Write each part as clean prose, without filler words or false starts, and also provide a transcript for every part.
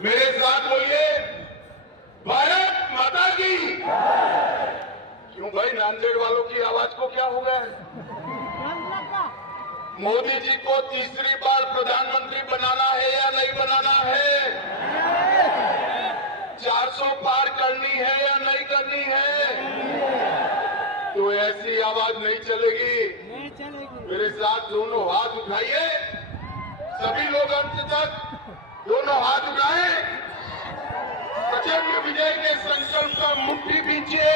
मेरे साथ बोलिए, भारत माता की। क्यों भाई, नांदेड़ वालों की आवाज को क्या हो गया है? मोदी जी को तीसरी बार प्रधानमंत्री बनाना है या नहीं बनाना है? 400 पार करनी है या नहीं करनी है? तो ऐसी आवाज नहीं चलेगी। मेरे साथ दोनों हाथ उठाइए, सभी लोग अंत तक दोनों हाथ उठाएं, प्रचंड विजय के संकल्प का मुट्ठी पीछे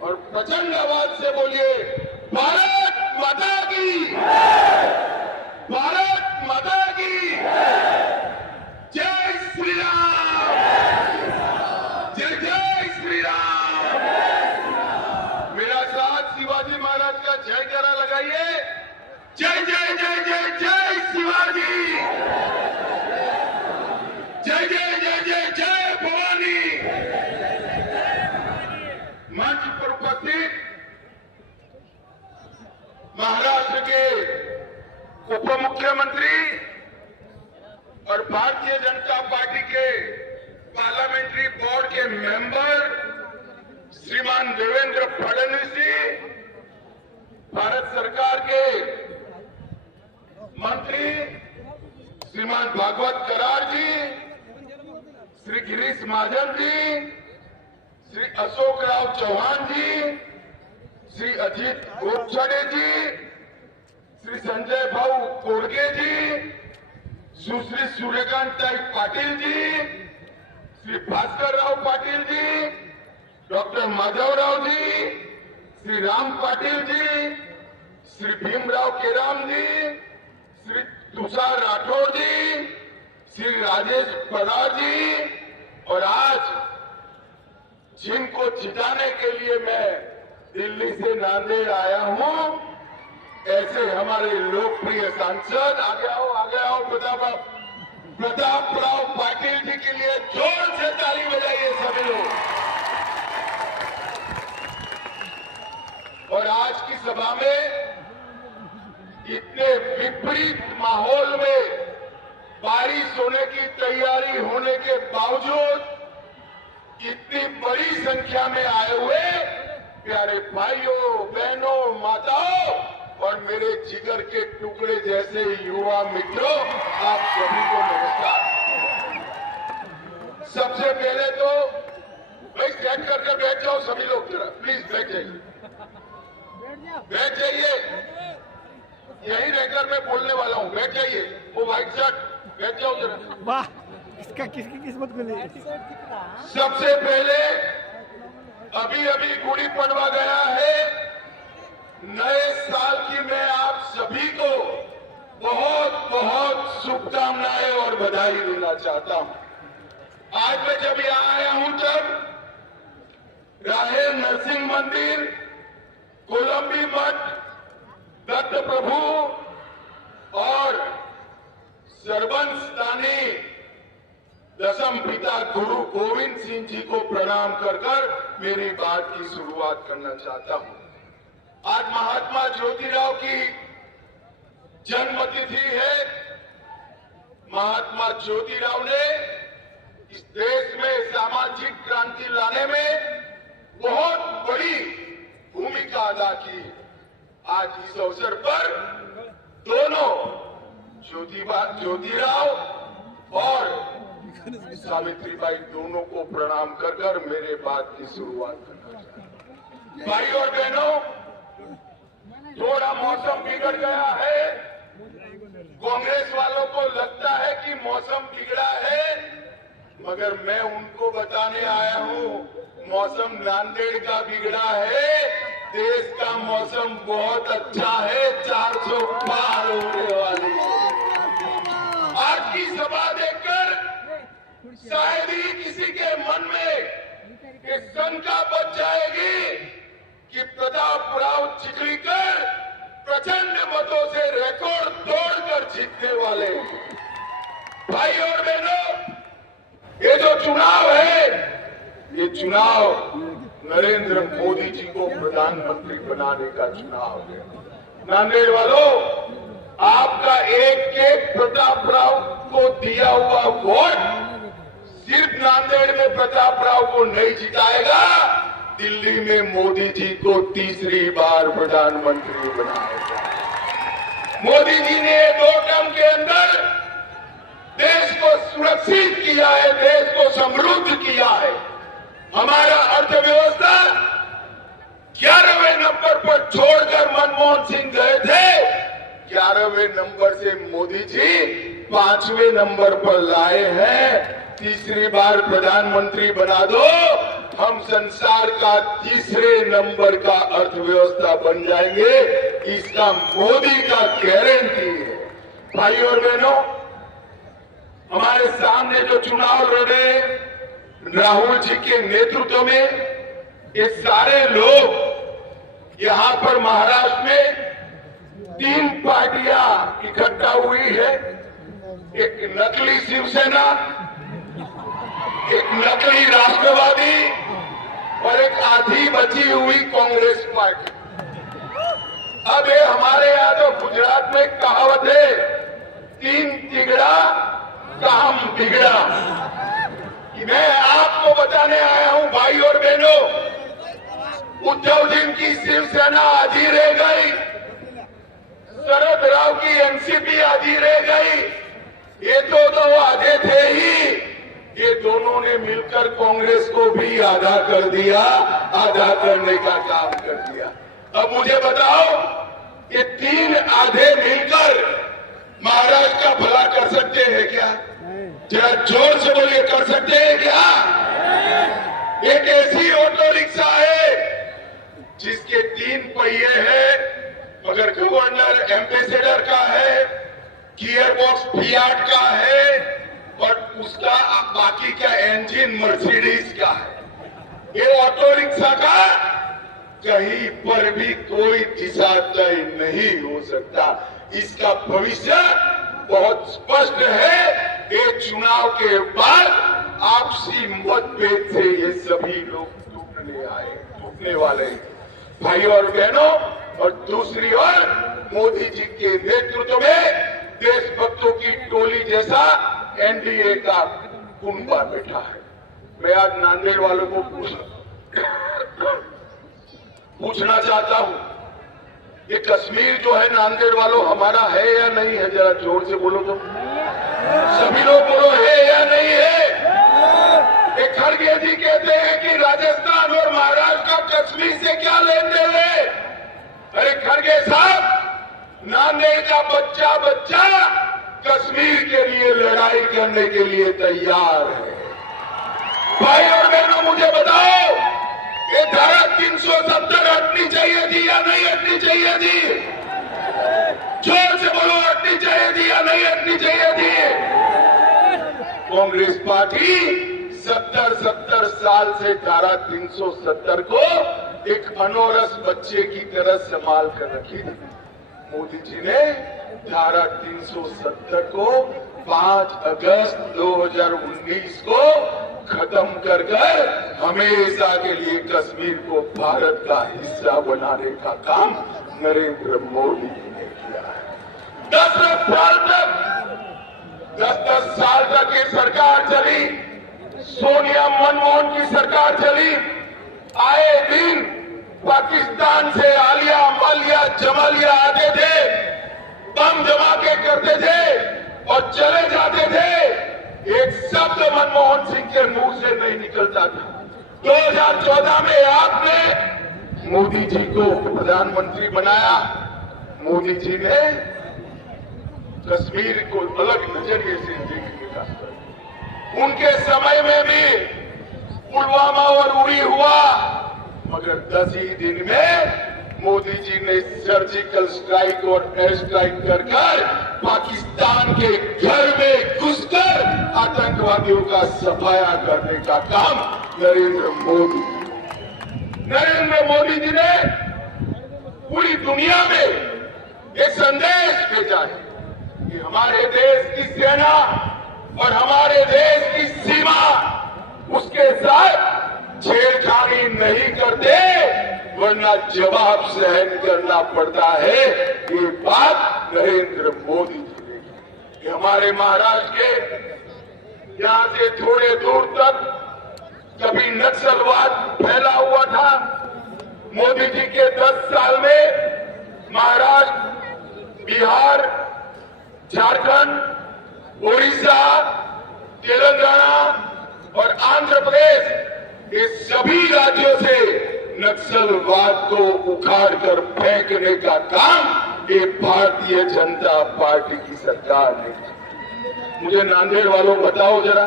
और प्रचंड आवाज से बोलिए, भारत माता की, भारत माता की, जय श्री राम, जय जय श्री राम। मेरा साथ शिवाजी महाराज का जयकारा लगाइए, जय जय जय जय जय शिवाजी, जय जय जय जय जय भवानी। मंच पर उपस्थित महाराष्ट्र के उप मुख्यमंत्री और भारतीय जनता पार्टी के पार्लियामेंट्री बोर्ड के मेंबर श्रीमान देवेंद्र फडणवीस जी, भारत सरकार के मंत्री श्रीमान भागवत करार जी, श्री गिरीश महाजन जी, श्री अशोक राव चौहान जी, श्री अजीत गोपछड़े जी, श्री संजय भाऊ कोडगे जी, सुश्री सूर्यकांत पाटिल जी, श्री भास्कर राव पाटिल जी, डॉक्टर माधवराव जी, श्री राम पाटिल जी, श्री भीमराव केराम जी, श्री तुषार राठौर जी, श्री राजेश पदार जी, और आज जिनको जिताने के लिए मैं दिल्ली से नांदेड़ आया हूं, ऐसे हमारे लोकप्रिय सांसद, आगे आओ प्रताप राव पाटिल जी के लिए जोर से ताली बजाइए सभी लोग। और आज की सभा में इतने विपरीत माहौल में बारिश होने की तैयारी होने के बावजूद इतनी बड़ी संख्या में आए हुए प्यारे भाइयों, बहनों, माताओं और मेरे जिगर के टुकड़े जैसे युवा मित्रों, आप सभी को नमस्कार। सबसे पहले तो भाई स्टैंड करके बैठ जाओ सभी लोग, जरा प्लीज बैठ जाइए, बैठ जाइए। यही रहकर मैं बोलने वाला हूँ, बैठ जाइए। वो व्हाइट शर्ट, बैठ जाओ जरा। वाह, इसका किसकी किस्मत खुली। सबसे पहले अभी अभी गुड़ी पड़वा गया है, नए साल की मैं आप सभी को बहुत बहुत शुभकामनाएं और बधाई देना चाहता हूं। आज मैं जब यहां आया हूं तब राहेल नरसिंह मंदिर, कोलंबी मठ, दत्त प्रभु और सरबंस स्थानी दसम पिता गुरु गोविंद सिंह जी को प्रणाम कर मेरी बात की शुरुआत करना चाहता हूं। आज महात्मा ज्योतिराव की जन्मतिथि है। महात्मा ज्योतिराव ने इस देश में सामाजिक क्रांति लाने में बहुत बड़ी भूमिका अदा की। आज इस अवसर पर दोनों ज्योतिराव और सावित्रीबाई दोनों को प्रणाम कर मेरे बात की शुरुआत करना चाहता हूं। भाई और बहनों, थोड़ा मौसम बिगड़ गया है। कांग्रेस वालों को लगता है कि मौसम बिगड़ा है, मगर मैं उनको बताने आया हूं मौसम नांदेड़ का बिगड़ा है। देश का मौसम बहुत अच्छा है, 400 पार होने वाली है। आज की सभा देखकर शायद ही किसी के मन में ये शंका बच जाएगी कि प्रताप राव चिखलीकर प्रचंड मतों से रिकॉर्ड तोड़कर जीतने वाले। भाई और बहनों, ये जो चुनाव है, ये चुनाव नरेंद्र मोदी जी को प्रधानमंत्री बनाने का चुनाव है। नांदेड़ वालों, आपका एक एक प्रताप राव को दिया हुआ वोट सिर्फ नांदेड़ में प्रताप राव को नहीं जिताएगा, दिल्ली में मोदी जी को तीसरी बार प्रधानमंत्री बनाएगा। मोदी जी ने 2 टर्म के अंदर देश को सुरक्षित किया है, देश को समृद्ध किया है। हमारा अर्थव्यवस्था 11वें नंबर पर छोड़कर मनमोहन सिंह गए थे, 11वें नंबर से मोदी जी 5वें नंबर पर लाए हैं। तीसरी बार प्रधानमंत्री बना दो, हम संसार का तीसरे नंबर का अर्थव्यवस्था बन जाएंगे, इसका मोदी का गारंटी है। भाई और बहनों, हमारे सामने जो चुनाव लड़े राहुल जी के नेतृत्व में, ये सारे लोग यहां पर महाराष्ट्र में 3 पार्टियां इकट्ठा हुई है। एक नकली शिवसेना, एक नकली राष्ट्रवादी और एक आधी बची हुई कांग्रेस पार्टी। अब ये हमारे यहां तो गुजरात में कहावत है, 3 तिगड़ा काम बिगड़ा। मैं आपको बताने आया हूं भाई और बहनों, उद्धव जी की शिवसेना आधी रह गई, शरद राव की एनसीपी आधी रह गई, ये तो आधे थे ही, ये दोनों ने मिलकर कांग्रेस को भी आधा कर दिया, आधा करने का काम कर दिया। अब मुझे बताओ, ये 3 आधे मिलकर महाराष्ट्र का भला कर सकते हैं क्या? जरा जोर से बोलिए, कर सकते हैं क्या? एक ऐसी ऑटो रिक्शा है जिसके 3 पहिए हैं, मगर गवर्नर एम्बेसडर का है, गियर बॉक्स फियाट का है और उसका बाकी का इंजन मर्सिडीज का है। ये ऑटो रिक्शा का कहीं पर भी कोई दिशा तय नहीं हो सकता। इसका भविष्य बहुत स्पष्ट है। ये चुनाव के बाद आपसी मतभेद से ये सभी लोग टूटने वाले हैं भाई और बहनों। और दूसरी ओर मोदी जी के नेतृत्व में देशभक्तों की टोली जैसा एनडीए का कुंबा बैठा है। मैं आज नांदेड़ वालों को पूछना चाहता हूं, ये कश्मीर जो है नांदेड़ वालों हमारा है या नहीं है? जरा जोर से बोलो तो, सभी लोग बोलो, है या नहीं है? एक खड़गे जी कहते हैं कि राजस्थान और महाराष्ट्र का कश्मीर से क्या लेन देन है? अरे खड़गे साहब, नांदेड़ का बच्चा बच्चा कश्मीर के लिए लड़ाई करने के लिए तैयार है। भाई और बहनों, मुझे बताओ, ये धारा 370 हटनी चाहिए थी या नहीं हटनी चाहिए थी? जोर से बोलो, हटनी चाहिए थी या नहीं हटनी चाहिए थी? कांग्रेस पार्टी 70 साल से धारा 370 को एक अनोरस बच्चे की तरह संभाल कर रखी थी। मोदी जी ने धारा 370 को 5 अगस्त 2019 को खत्म कर हमेशा के लिए कश्मीर को भारत का हिस्सा बनाने का काम नरेंद्र मोदी जी ने किया है। 10 साल तक ये सरकार चली, सोनिया मनमोहन की सरकार चली। आए दिन पाकिस्तान से आलिया मालिया जमालिया आते थे, बम जमा के करते थे और चले जाते थे। एक शब्द मनमोहन सिंह के मुंह से नहीं निकलता था। 2014 में आपने मोदी जी को प्रधानमंत्री बनाया। मोदी जी ने कश्मीर को अलग नजरिए से देखने का, उनके समय में भी पुलवामा और उरी हुआ, मगर 10 ही दिन में मोदी जी ने सर्जिकल स्ट्राइक और एयर स्ट्राइक कर पाकिस्तान के घर में घुसकर आतंकवादियों का सफाया करने का काम नरेंद्र मोदी जी ने पूरी दुनिया में एक संदेश भेजा है कि हमारे देश की सेना और हमारे देश की सीमा उसके साथ छेड़खानी नहीं करते, वरना जवाब सहन करना पड़ता है। ये बात नरेंद्र मोदी जी ने कि हमारे महाराष्ट्र के यहां से थोड़े दूर तक कभी नक्सलवाद फैला हुआ था। मोदी जी के 10 साल में महाराष्ट्र, बिहार, झारखंड, उड़ीसा, तेलंगाना और आंध्र प्रदेश, इस सभी राज्यों से नक्सलवाद को उखाड़ कर फेंकने का काम ये भारतीय जनता पार्टी की सरकार ने किया। मुझे नांदेड़ वालों बताओ जरा,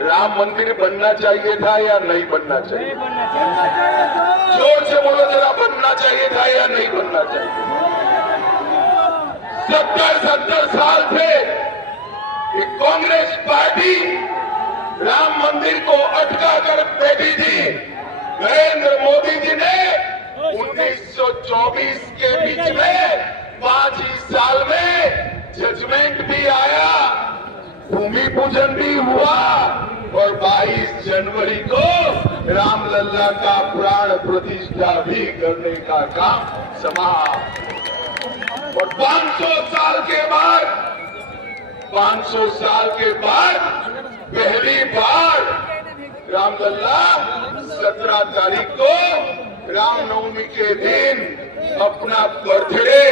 राम मंदिर बनना चाहिए था या नहीं बनना चाहिए? जोर से बोलो जरा, बनना चाहिए था या नहीं बनना चाहिए? 70 साल से ये कांग्रेस पार्टी राम मंदिर को अटका कर बैठी थी। नरेंद्र मोदी जी ने 1924 के बीच में 5 ही साल में जजमेंट भी आया, भूमि पूजन भी हुआ और 22 जनवरी को रामलला का प्राण प्रतिष्ठा भी करने का काम समाप्त। और 500 साल के बाद पहली बार रामलला 17 तारीख को रामनवमी के दिन अपना बर्थडे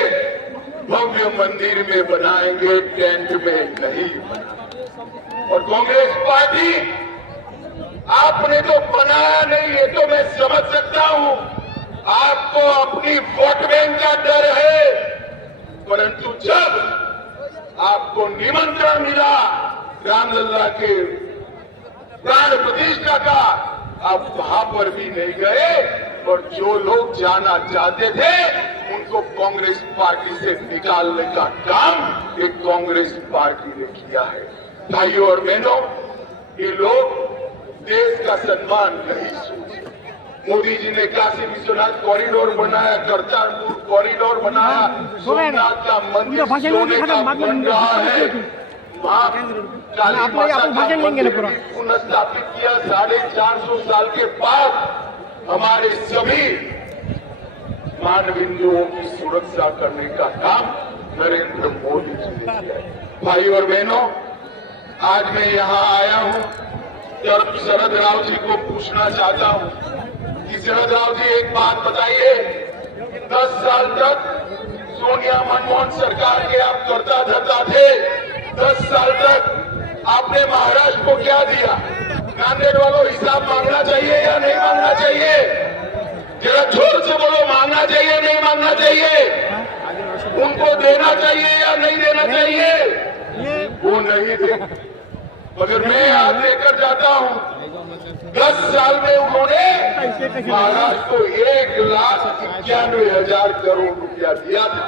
भव्य मंदिर में बनाएंगे, टेंट में नहीं बना। और कांग्रेस पार्टी, आपने तो बनाया नहीं, ये तो मैं समझ सकता हूं, आपको अपनी वोट बैंक का डर है, परंतु जब आपको निमंत्रण मिला रामलला के प्राण प्रतिष्ठा का, आप वहां पर भी नहीं गए और जो लोग जाना चाहते थे उनको कांग्रेस पार्टी से निकालने का काम एक कांग्रेस पार्टी ने किया है। भाइयों और बहनों, ये लोग देश का सम्मान नहीं सोचते। मोदी जी ने काशी विश्वनाथ कॉरिडोर बनाया, करतारपुर कॉरिडोर बनाया, सोमनाथ का मंदिर सोने का बन रहा है, वहां काली माता का मंदिर पुनर्स्थापित किया। 450 साल के बाद हमारे सभी मानबिंदुओं की सुरक्षा करने का काम नरेंद्र मोदी जी ने किया। भाई और बहनों, आज मैं यहाँ आया हूँ तब शरद राव जी को पूछना चाहता हूँ कि शरद राव जी, एक बात बताइए, 10 साल तक सोनिया मनमोहन सरकार के आप कर्ता धर्ता थे, 10 साल तक आपने महाराष्ट्र को क्या दिया? नांदेड़ वालों, हिसाब मांगना चाहिए या नहीं मांगना चाहिए? जरा जोर से बोलो, मांगना चाहिए नहीं मांगना चाहिए? उनको देना चाहिए या नहीं देना चाहिए? वो नहीं दे, मगर मैं आज लेकर जाता हूं। 10 साल में उन्होंने महाराष्ट्र को 1,91,000 करोड़ रुपया दिया था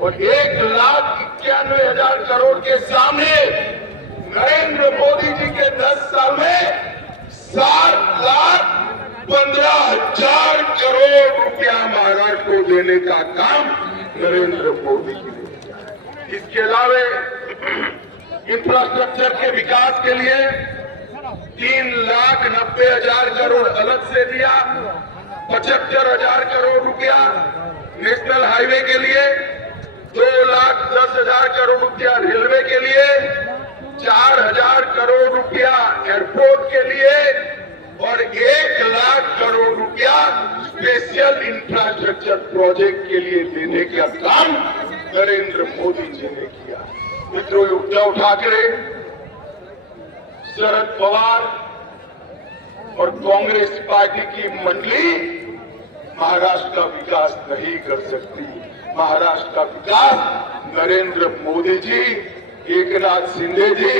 और 1,91,000 करोड़ के सामने नरेंद्र मोदी जी के 10 साल में 7,15,000 करोड़ रुपया महाराष्ट्र को देने का काम नरेंद्र मोदी जी ने किया। इसके अलावा इंफ्रास्ट्रक्चर के विकास के लिए 3,90,000 करोड़ अलग से दिया, 75,000 करोड़ रुपया नेशनल हाईवे के लिए, 2,10,000 करोड़ रुपया रेलवे के लिए, 4,000 करोड़ रुपया एयरपोर्ट के लिए और 1,00,000 करोड़ रुपया स्पेशल इंफ्रास्ट्रक्चर प्रोजेक्ट के लिए देने का काम नरेंद्र मोदी जी ने किया। मित्रों, उद्धव ठाकरे, शरद पवार और कांग्रेस पार्टी की मंडली महाराष्ट्र का विकास नहीं कर सकती। महाराष्ट्र का विकास नरेंद्र मोदी जी, एकनाथ शिंदे जी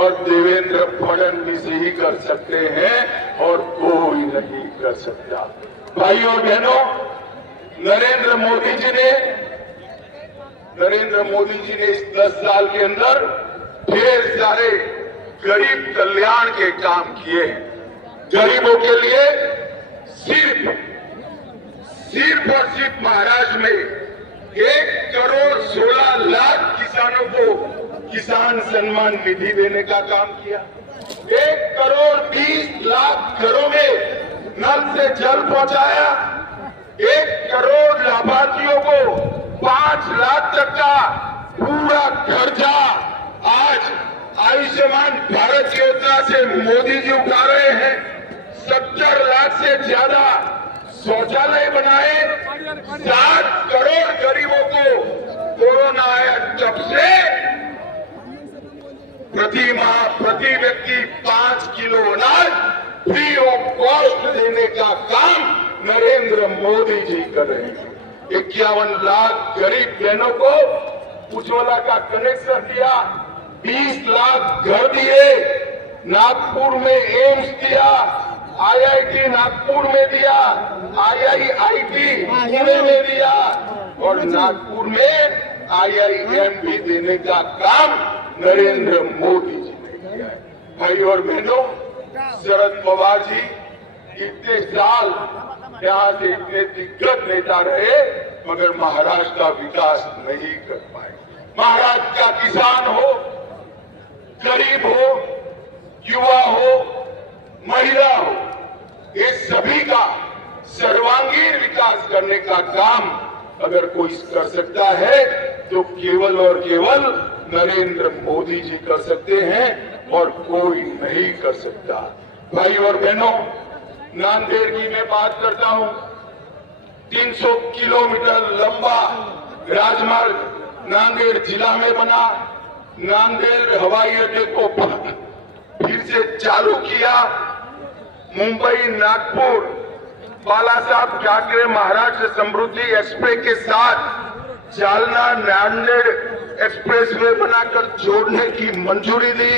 और देवेंद्र फडणवीस ही कर सकते हैं और कोई नहीं कर सकता। भाइयों और बहनों, नरेंद्र मोदी जी ने इस 10 साल के अंदर ढेर सारे गरीब कल्याण के काम किए हैं। गरीबों के लिए सिर्फ और सिर्फ महाराष्ट्र में 1,16,00,000 किसानों को किसान सम्मान निधि देने का काम किया। 1,20,00,000 घरों में नल से जल पहुंचाया। 1 करोड़ लाभार्थियों को 5 लाख तक का पूरा खर्चा आज आयुष्मान भारत योजना से मोदी जी उठा रहे हैं। 70 लाख से ज्यादा शौचालय बनाए। 7 करोड़ गरीबों को कोरोना आया तब से प्रति माह प्रति व्यक्ति 5 किलो अनाज फ्री ऑफ कॉस्ट देने का काम नरेंद्र मोदी जी कर रहे हैं। 51 लाख गरीब बहनों को उज्ज्वला का कनेक्शन दिया। 20 लाख घर दिए। नागपुर में एम्स दिया। IIT नागपुर में दिया। IIIT पुणे में दिया और नागपुर में IIM भी देने का काम नरेंद्र मोदी जी ने किया है। भाई और बहनों, शरद पवार जी इतने साल यहां से इतने दिग्गज नेता रहे मगर महाराष्ट्र का विकास नहीं कर पाए। महाराष्ट्र का किसान हो, गरीब हो, युवा हो, महिला हो, ये सभी का सर्वांगीण विकास करने का काम अगर कोई कर सकता है तो केवल और केवल नरेंद्र मोदी जी कर सकते हैं और कोई नहीं कर सकता। भाई और बहनों, नांदेड़ की मैं बात करता हूं। 300 किलोमीटर लंबा राजमार्ग नांदेड़ जिला में बना। नांदेड़ हवाई अड्डे को फिर से चालू किया। मुंबई नागपुर बाला साहब ठाकरे महाराष्ट्र समृद्धि एक्सप्रेस के साथ जालना नांदेड़ एक्सप्रेसवे बनाकर जोड़ने की मंजूरी दी।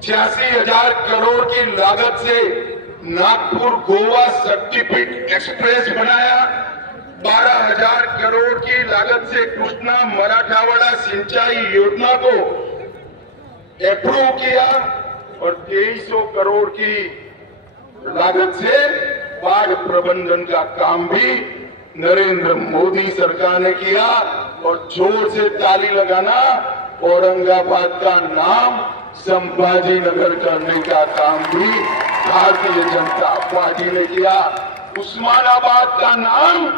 86,000 करोड़ की लागत से नागपुर गोवा शक्तिपीठ एक्सप्रेस बनाया। 12,000 करोड़ की लागत से कृष्णा मराठवाड़ा सिंचाई योजना को अप्रूव किया और 2300 करोड़ की लागत से बाढ़ प्रबंधन का काम भी नरेंद्र मोदी सरकार ने किया। और जोर से ताली लगाना, औरंगाबाद का नाम संभाजी नगर करने का काम भी भारतीय जनता पार्टी ने किया। उस्मानाबाद का नाम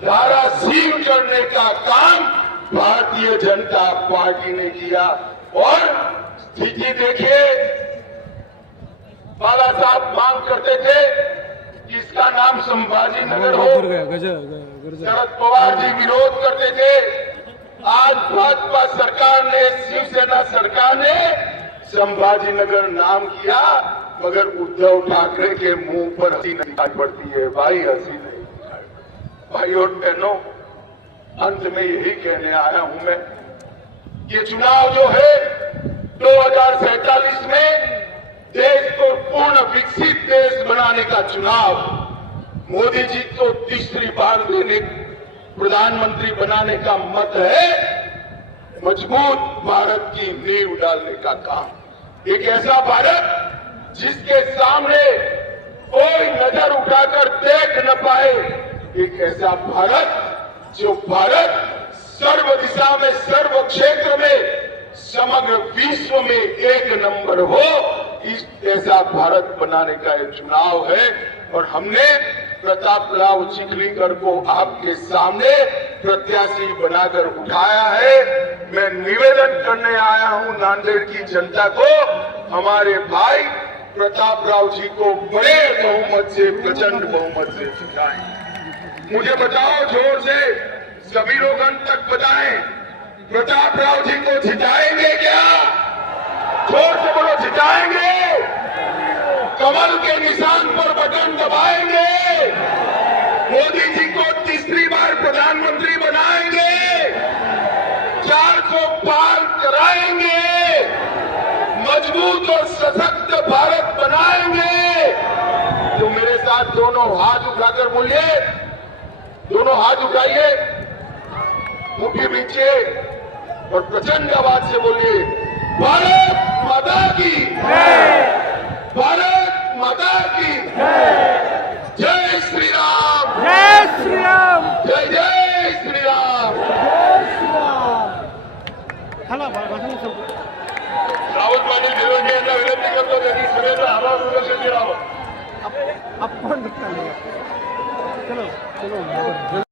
धाराशिव करने का काम भारतीय जनता पार्टी ने किया। और स्थिति देखिए, बाला साहब मांग करते थे कि इसका नाम संभाजी नगर हो। शरद पवार जी विरोध करते थे। आज भाजपा सरकार ने, शिवसेना सरकार ने संभाजी नगर नाम किया मगर उद्धव ठाकरे के मुंह पर हंसी नहीं दिखाई पड़ती है। भाई हंसी नहीं दिखाई। भाई और बहनों, अंत में यही कहने आया हूं मैं, ये चुनाव जो है 2047 में देश को पूर्ण विकसित देश बनाने का चुनाव, मोदी जी को तीसरी बार देने प्रधानमंत्री बनाने का मत है। मजबूत भारत की नींव डालने का काम, एक ऐसा भारत जिसके सामने कोई नजर उठाकर देख न पाए, एक ऐसा भारत जो भारत सर्व दिशा में, सर्व क्षेत्र में, समग्र विश्व में एक नंबर हो, इस ऐसा भारत बनाने का ये चुनाव है। और हमने प्रताप राव चिखलीकर को आपके सामने प्रत्याशी बनाकर उठाया है। मैं निवेदन करने आया हूं नांदेड़ की जनता को, हमारे भाई प्रताप राव जी को बड़े बहुमत से, प्रचंड बहुमत से जिताएं। मुझे बताओ जोर से, सभी लोग अंत तक बताएं, प्रताप राव जी को जिताएंगे क्या? जोर से बोलो, जिताएंगे। कमल के निशान पर बटन दबाएंगे। मोदी जी को तीसरी बार प्रधानमंत्री बनाएंगे। 400 पार कराएंगे। मजबूत और सशक्त भारत बनाएंगे। तो मेरे साथ दोनों हाथ उठाकर बोलिए, दोनों हाथ उठाइए, मुट्ठी नीचे और प्रचंड आवाज से बोलिए, भारत माता की जय, भारत माता की जय, जय श्री राम, जय श्री राम, जय जय श्री राम, जय श्री राम. चला भाषण संपलं. राहुल गांधी निवडणूक यांना विनंती करतो त्यांनी सगळ्यांना आवाज लक्ष द्यावं. आपण चलो चलो